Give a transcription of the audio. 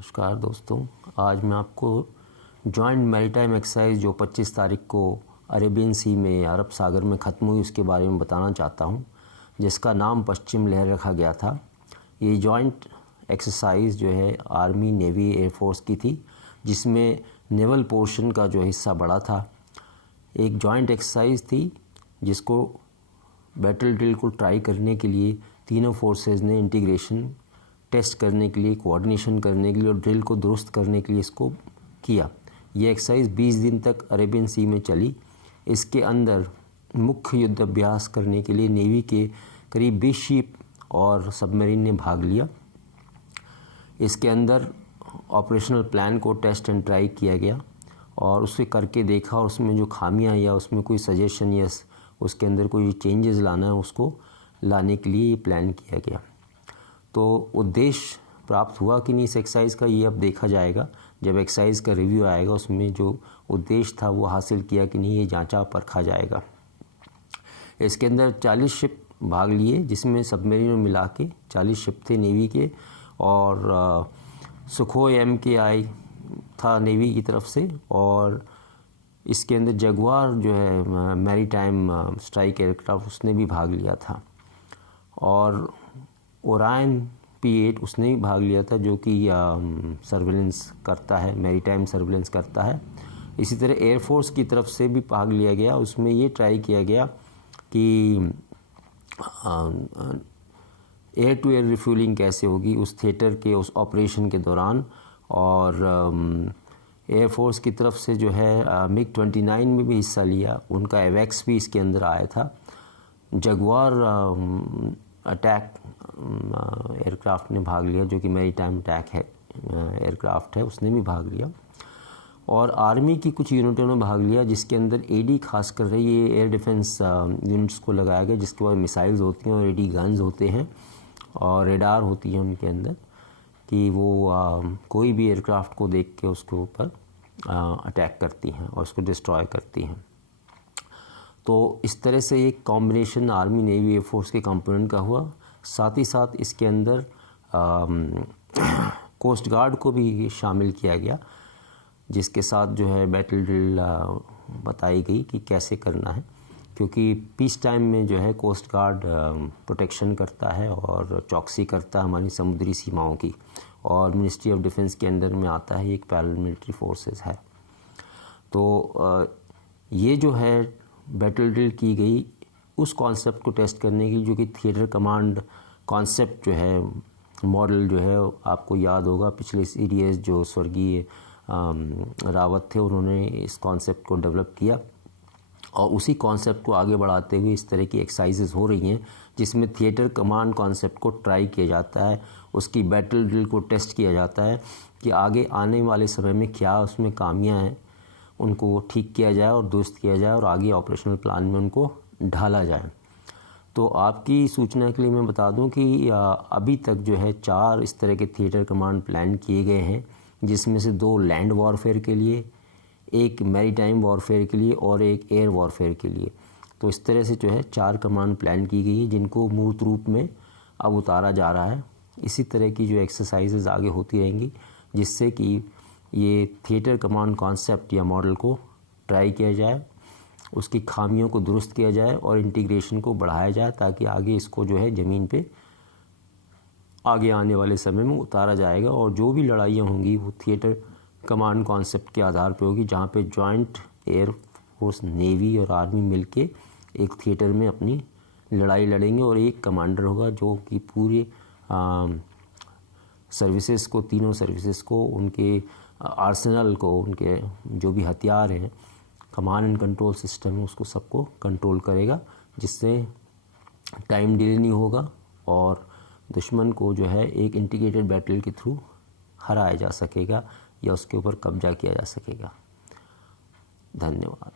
नमस्कार दोस्तों, आज मैं आपको जॉइंट मैरीटाइम एक्सरसाइज जो 25 तारीख को अरेबियन सी में अरब सागर में ख़त्म हुई उसके बारे में बताना चाहता हूं, जिसका नाम पश्चिम लहर रखा गया था। ये जॉइंट एक्सरसाइज जो है आर्मी, नेवी, एयरफोर्स की थी, जिसमें नेवल पोर्शन का जो हिस्सा बड़ा था। एक जॉइंट एक्सरसाइज थी जिसको बैटल ड्रिल को ट्राई करने के लिए तीनों फोर्सेस ने इंटीग्रेशन टेस्ट करने के लिए, कोऑर्डिनेशन करने के लिए और ड्रिल को दुरुस्त करने के लिए इसको किया। ये एक्सरसाइज 20 दिन तक अरेबियन सी में चली। इसके अंदर मुख्य युद्ध अभ्यास करने के लिए नेवी के करीब 20 शिप और सबमरीन ने भाग लिया। इसके अंदर ऑपरेशनल प्लान को टेस्ट एंड ट्राई किया गया और उसे करके देखा और उसमें जो खामियां या उसमें कोई सजेशन या उसके अंदर कोई चेंजेस लाना है उसको लाने के लिए ये प्लान किया गया। तो उद्देश्य प्राप्त हुआ कि नहीं इस एक्सरसाइज का, ये अब देखा जाएगा। जब एक्सरसाइज का रिव्यू आएगा उसमें जो उद्देश्य था वो हासिल किया कि नहीं, ये जांचा परखा जाएगा। इसके अंदर 40 शिप भाग लिए, जिसमें सबमरीन में मिला के 40 शिप थे नेवी के, और सुखोई MKI था नेवी की तरफ से, और इसके अंदर जगुआर जो है मैरीटाइम स्ट्राइक एयरक्राफ्ट उसने भी भाग लिया था, और ओरायन P8 उसने भी भाग लिया था, जो कि सर्विलेंस करता है, मैरीटाइम सर्विलेंस करता है। इसी तरह एयरफोर्स की तरफ से भी भाग लिया गया। उसमें ये ट्राई किया गया कि एयर टू एयर रिफ्यूलिंग कैसे होगी उस थिएटर के उस ऑपरेशन के दौरान। और एयरफोर्स की तरफ से जो है MiG-29 में भी हिस्सा लिया, उनका एवैक्स भी इसके अंदर आया था। जगुआर अटैक एयरक्राफ्ट ने भाग लिया, जो कि मैरीटाइम अटैक है एयरक्राफ्ट है, उसने भी भाग लिया। और आर्मी की कुछ यूनिटों ने भाग लिया, जिसके अंदर AD खास कर रही है एयर डिफेंस यूनिट्स को लगाया गया, जिसके बाद मिसाइल्स होती हैं और AD गन्स होते हैं और रेडार होती है उनके अंदर, कि वो कोई भी एयरक्राफ्ट को देख के उसके ऊपर अटैक करती हैं और उसको डिस्ट्रॉय करती हैं। तो इस तरह से एक कॉम्बिनेशन आर्मी, नेवी, एयरफोर्स के कंपोनेंट का हुआ। साथ ही साथ इसके अंदर कोस्ट गार्ड को भी शामिल किया गया, जिसके साथ जो है बैटल ड्रिल बताई गई कि कैसे करना है, क्योंकि पीस टाइम में जो है कोस्ट गार्ड प्रोटेक्शन करता है और चौकसी करता है हमारी समुद्री सीमाओं की, और मिनिस्ट्री ऑफ डिफेंस के अंडर में आता है, एक पैरामिलिट्री फोर्सेस है। तो ये जो है बैटल ड्रिल की गई उस कॉन्सेप्ट को टेस्ट करने की, जो कि थिएटर कमांड कॉन्सेप्ट जो है, मॉडल जो है, आपको याद होगा पिछले सीरीज जो स्वर्गीय रावत थे उन्होंने इस कॉन्सेप्ट को डेवलप किया, और उसी कॉन्सेप्ट को आगे बढ़ाते हुए इस तरह की एक्सरसाइजेज हो रही हैं, जिसमें थिएटर कमांड कॉन्सेप्ट को ट्राई किया जाता है, उसकी बैटल ड्रिल को टेस्ट किया जाता है कि आगे आने वाले समय में क्या उसमें खामियां हैं, उनको ठीक किया जाए और दुरुस्त किया जाए और आगे ऑपरेशनल प्लान में उनको ढाला जाए। तो आपकी सूचना के लिए मैं बता दूं कि अभी तक जो है 4 इस तरह के थिएटर कमांड प्लान किए गए हैं, जिसमें से 2 लैंड वॉरफेयर के लिए, एक मैरीटाइम वॉरफेयर के लिए और एक एयर वॉरफेयर के लिए। तो इस तरह से जो है 4 कमांड प्लान की गई है, जिनको मूर्त रूप में अब उतारा जा रहा है। इसी तरह की जो एक्सरसाइजेज आगे होती रहेंगी, जिससे कि ये थिएटर कमांड कॉन्सेप्ट या मॉडल को ट्राई किया जाए, उसकी खामियों को दुरुस्त किया जाए और इंटीग्रेशन को बढ़ाया जाए, ताकि आगे इसको जो है ज़मीन पे आगे आने वाले समय में उतारा जाएगा। और जो भी लड़ाइयाँ होंगी वो थिएटर कमांड कॉन्सेप्ट के आधार पे होगी, जहाँ पे जॉइंट एयर फोर्स, नेवी और आर्मी मिलके एक थिएटर में अपनी लड़ाई लड़ेंगे, और एक कमांडर होगा जो कि पूरे सर्विसेज को, तीनों सर्विसेज को, उनके आर्सेनल को, उनके जो भी हथियार हैं, कमांड एंड कंट्रोल सिस्टम है, उसको सबको कंट्रोल करेगा, जिससे टाइम डिले नहीं होगा और दुश्मन को जो है एक इंटीग्रेटेड बैटल के थ्रू हराया जा सकेगा या उसके ऊपर कब्जा किया जा सकेगा। धन्यवाद।